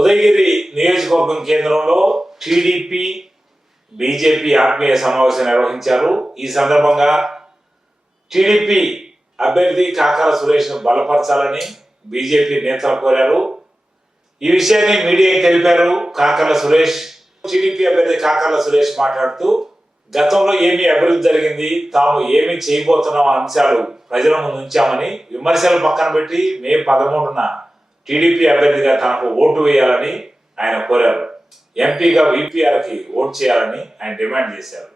ఉదయగిరి నియోజకవర్గం కేంద్రంలో TDP BJP ఆత్మీయ సమావేశం నిర్వహించారు. ఈ సందర్భంగా టీడీపీ అభ్యర్థి కాకర సురేష్ను బలపరచాలని బీజేపీ నేతలు కోరారు. ఈ విషయాన్ని మీడియాకి తెలిపారు కాకర్ల సురేష్. టీడీపీ అభ్యర్థి కాకర్ల సురేష్ మాట్లాడుతూ గతంలో ఏమి అభివృద్ధి జరిగింది తాము ఏమి చేయబోతున్నాం అంశాలు ప్రజల ముందు ఉంచామని విమర్శలు పక్కన పెట్టి మే పదమూడున టీడీపీ అభ్యర్థిగా తనకు ఓటు వేయాలని ఆయన కోరారు. ఎంపీగా విపిఆర్కి ఓటు చేయాలని ఆయన డిమాండ్ చేశారు.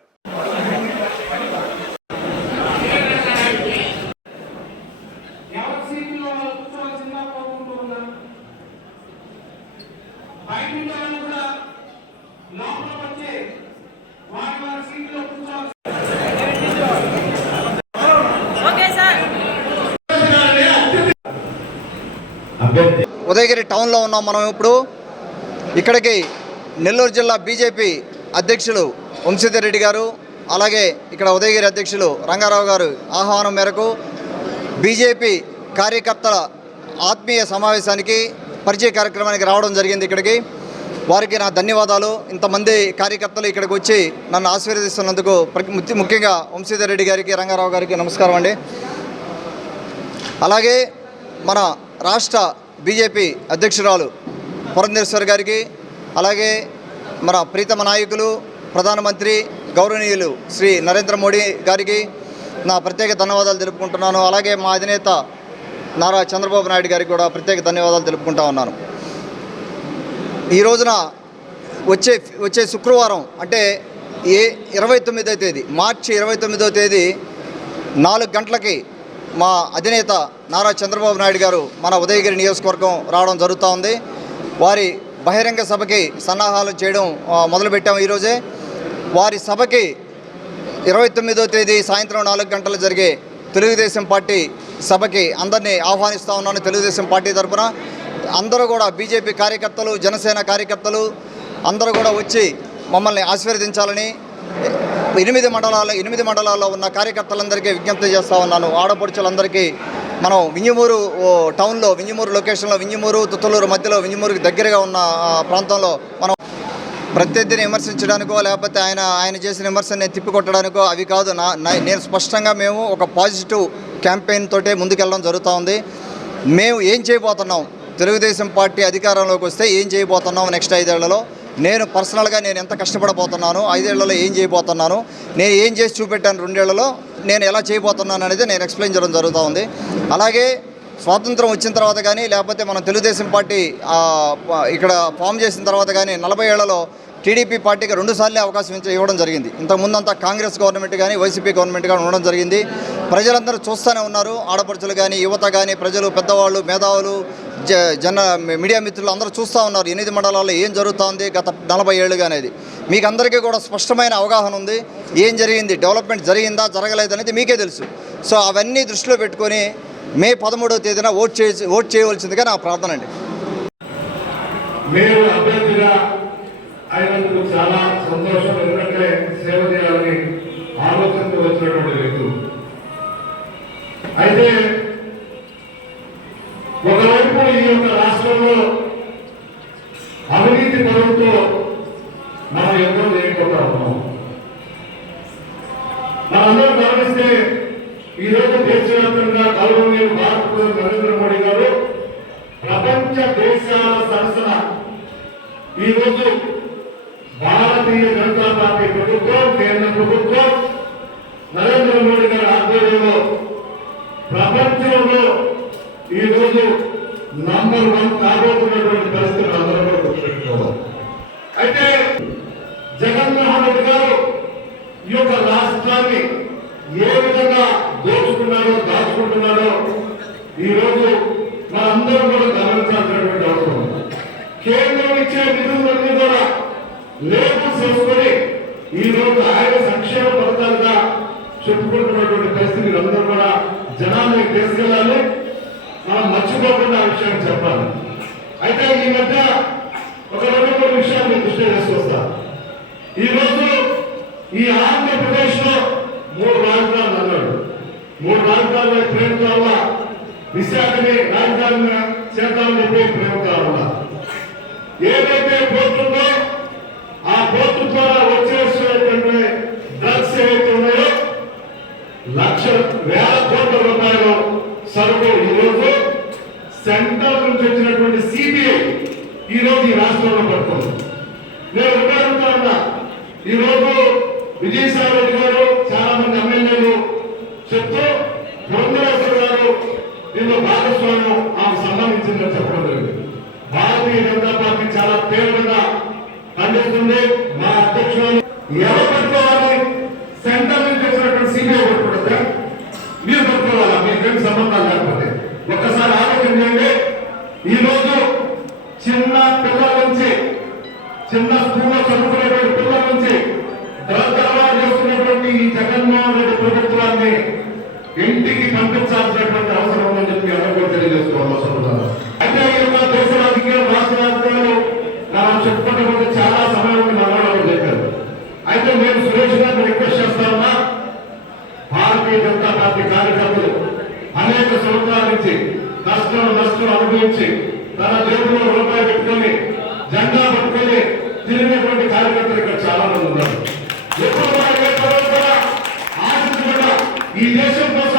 ఉదయగిరి టౌన్లో ఉన్నాం మనం ఇప్పుడు. ఇక్కడికి నెల్లూరు జిల్లా బీజేపీ అధ్యక్షులు వంశీధర్ రెడ్డి గారు అలాగే ఇక్కడ ఉదయగిరి అధ్యక్షులు రంగారావు గారు ఆహ్వానం మేరకు బీజేపీ కార్యకర్తల ఆత్మీయ సమావేశానికి పరిచయ కార్యక్రమానికి రావడం జరిగింది ఇక్కడికి. వారికి నా ధన్యవాదాలు. ఇంతమంది కార్యకర్తలు ఇక్కడికి వచ్చి నన్ను ఆశీర్వదిస్తున్నందుకు ముఖ్య- ముఖ్యంగా వంశీధర్ రెడ్డి గారికి రంగారావు గారికి నమస్కారం అండి. అలాగే మన రాష్ట్ర బీజేపీ అధ్యక్షురాలు పురంధేశ్వర్ గారికి అలాగే మన ప్రీతమ నాయకులు ప్రధానమంత్రి గౌరవనీయులు శ్రీ నరేంద్ర మోడీ గారికి నా ప్రత్యేక ధన్యవాదాలు తెలుపుకుంటున్నాను. అలాగే మా అధినేత నారా చంద్రబాబు నాయుడు గారికి కూడా ప్రత్యేక ధన్యవాదాలు తెలుపుకుంటా ఉన్నాను. ఈ రోజున వచ్చే వచ్చే శుక్రవారం అంటే ఏ ఇరవై తొమ్మిదో తేదీ మార్చి ఇరవై తొమ్మిదో తేదీ నాలుగు గంటలకి మా అధినేత నారా చంద్రబాబు నాయుడు గారు మన ఉదయగిరి నియోజకవర్గం రావడం జరుగుతూ ఉంది. వారి బహిరంగ సభకి సన్నాహాలు చేయడం మొదలుపెట్టాము ఈరోజే. వారి సభకి ఇరవై తొమ్మిదో తేదీ సాయంత్రం నాలుగు గంటలు జరిగే తెలుగుదేశం పార్టీ సభకి అందరినీ ఆహ్వానిస్తూ ఉన్నాను తెలుగుదేశం పార్టీ తరఫున అందరూ కూడా బీజేపీ కార్యకర్తలు జనసేన కార్యకర్తలు అందరూ కూడా వచ్చి మమ్మల్ని ఆశీర్వదించాలని ఎనిమిది మండలాల్లో ఎనిమిది మండలాల్లో ఉన్న కార్యకర్తలందరికీ విజ్ఞప్తి చేస్తూ ఉన్నాను. ఆడపడుచులందరికీ మనం వింజమూరు టౌన్లో వింజమూరు లొకేషన్లో వింజమూరు తుత్తలూరు మధ్యలో వింజమూరుకి దగ్గరగా ఉన్న ప్రాంతంలో మనం ప్రత్యర్థిని విమర్శించడానికో లేకపోతే ఆయన ఆయన చేసిన విమర్శని తిప్పికొట్టడానికో అవి కాదు. నా నా- నేను స్పష్టంగా మేము ఒక పాజిటివ్ క్యాంపెయిన్ తోటే ముందుకెళ్ళడం జరుగుతూ ఉంది. మేము ఏం చేయబోతున్నాం? తెలుగుదేశం పార్టీ అధికారంలోకి వస్తే ఏం చేయబోతున్నాం? నెక్స్ట్ ఐదేళ్ళలో నేను పర్సనల్గా నేను ఎంత కష్టపడబోతున్నాను ఐదేళ్ళలో ఏం చేయబోతున్నాను నేను ఏం చేసి చూపెట్టాను రెండేళ్ళలో నేను ఎలా చేయబోతున్నాను అనేది నేను ఎక్స్ప్లెయిన్ చేయడం జరుగుతూ ఉంది. అలాగే స్వాతంత్రం వచ్చిన తర్వాత కానీ లేకపోతే మనం తెలుగుదేశం పార్టీ ఇక్కడ ఫామ్ చేసిన తర్వాత కానీ నలభై ఏళ్ళలో టీడీపీ పార్టీకి రెండుసార్లు అవకాశం ఇవ్వడం జరిగింది. ఇంతకుముందంతా కాంగ్రెస్ గవర్నమెంట్ కానీ వైసీపీ గవర్నమెంట్ కానీ ఉండడం జరిగింది. ప్రజలందరూ చూస్తూనే ఉన్నారు. ఆడపడుచులు కానీ యువత కానీ ప్రజలు పెద్దవాళ్ళు మేధావులు జన మీడియా మిత్రులు అందరూ చూస్తూ ఉన్నారు. ఎనిమిది మండలాల్లో ఏం జరుగుతోంది గత నలభై ఏళ్ళుగా అనేది. మీకు అందరికీ కూడా స్పష్టమైన అవగాహన ఉంది. ఏం జరిగింది? డెవలప్మెంట్ జరిగిందా? జరగలేదనేది మీకే తెలుసు. సో అవన్నీ దృష్టిలో పెట్టుకొని మే పదమూడవ తేదీన ఓట్ చే ఓట్ చేయవలసిందిగా నా ప్రార్థన అండి. మీరు అభ్యర్థిగా చాలా సంతోషం. ఎందుకంటే సేవ చేయాలని ఆలోచనతో వచ్చినటువంటి వ్యక్తులు. అయితే ఈ యొక్క రాష్ట్రంలో అవినీతి పరువుతో మనం ఎంతో చేయకపోతా ఉన్నాం. మనందరూ గమనిస్తే ఈ రోజు దేశవ్యాప్తంగా గౌరవనీయులు భారత నరేంద్ర మోడీ గారు ప్రపంచ దేశాల సరసన ఈ రోజు భారతీయ జనతా పార్టీ ప్రభుత్వం కేంద్ర ప్రభుత్వం నరేంద్ర మోడీ గారి ఆధ్వర్యంలో ప్రపంచంలో ఈరోజు నంబర్ వన్ కాబోతున్నటువంటి పరిస్థితులు అందరూ కూడా గుర్తుపెట్టుకోవాలి. అయితే జగన్మోహన్ రెడ్డి గారు ఈ యొక్క రాష్ట్రాన్ని ఏ విధంగా దోచుకున్నారో దాచుకుంటున్నారో ఈ రోజు మనందరం కూడా గమనించాల్సినటువంటి అవసరం కేంద్రం ఇచ్చే నిధులన్నీ కూడా లేబుల్స్ వేసుకొని ఈ రోజు ఆయన సంక్షేమ పథకాలుగా చెప్పుకుంటున్నటువంటి పరిస్థితి అందరూ కూడా జనాన్ని తీసుకెళ్ళాలి. మనం మర్చిపోకుండా ఆ విషయం చెప్పాలి. అయితే ఈ మధ్య ఒక రెండు మూడు విషయాలు నేను దృష్టి చేసుకొస్తా. ఈ ఈ ఆంధ్రప్రదేశ్లో మూడు రాజధానులు అన్నాడు. మూడు రాజధానులు ప్రేమ కావాల? విశాఖని రాజధాని చేద్దామని చెప్పి ప్రేమ కావాల? ఏదైతే పోతుందో ఆ పోర్టు ద్వారా వచ్చేసినటువంటి డ్రగ్స్ ఏవైతే ఉన్నాయో లక్ష వేల కోట్ల రూపాయలు సర్వే ఈరోజు సెంట్రల్ నుంచి వచ్చినటువంటి సిబిఐ ఈరోజు ఈ రాష్ట్రంలో పడుతుంది. నేను ఒకటే ఉన్నా. ఈరోజు విజయసాయి రెడ్డి గారు చాలా మంది ఎమ్మెల్యేలు చెప్తూ బృందరేశ్వర గారు దీనిలో భాగస్వామ్యం ఆమె సంబంధించిందని చెప్పడం జరిగింది. భారతీయ జనతా పార్టీ చాలా తీవ్రంగా ఖండిస్తుంది మా అధ్యక్షులు ఎవరు పట్టుకోవాలి సెంటర్ నుంచి వచ్చినటువంటి సిబిఐ పట్టుకుంటుందా మీరు పట్టుకోవాలా మీకేం సంబంధాలు లేకపోతే ఒక్కసారి ఆలోచన చేయండి ఈ రోజు చిన్న పిల్లల నుంచి చిన్న స్కూల్లో చదువుకునేటువంటి పిల్లల నుంచి దళదళా చేస్తున్నటువంటి ఈ జగన్మోహన్ రెడ్డి ప్రభుత్వాన్ని ఇంటికి పంపించాల్సినటువంటి అవసరం ఉందని చెప్పి అందరూ తెలియజేసుకోవాలి అయితే ఈ దేశ రాజకీయాలు రాష్ట్ర రాజకీయాలు మనం చెప్పుకుంటే చాలా సమయం ఉంది మనవాళ్ళు చెప్పారు. అయితే నేను సురేష్ గారిని రిక్వెస్ట్ చేస్తామన్నా భారతీయ జనతా పార్టీ కార్యకర్తలు అనేక సంవత్సరాల నుంచి నష్టం నష్టం అనుభవించి తన జేబులో రూపాయి పెట్టుకొని జెండా పట్టుకొని తిరిగినటువంటి కార్యకర్తలు ఇక్కడ చాలా మంది ఉన్నారు ఎప్పుడు ఈ దేశం కోసం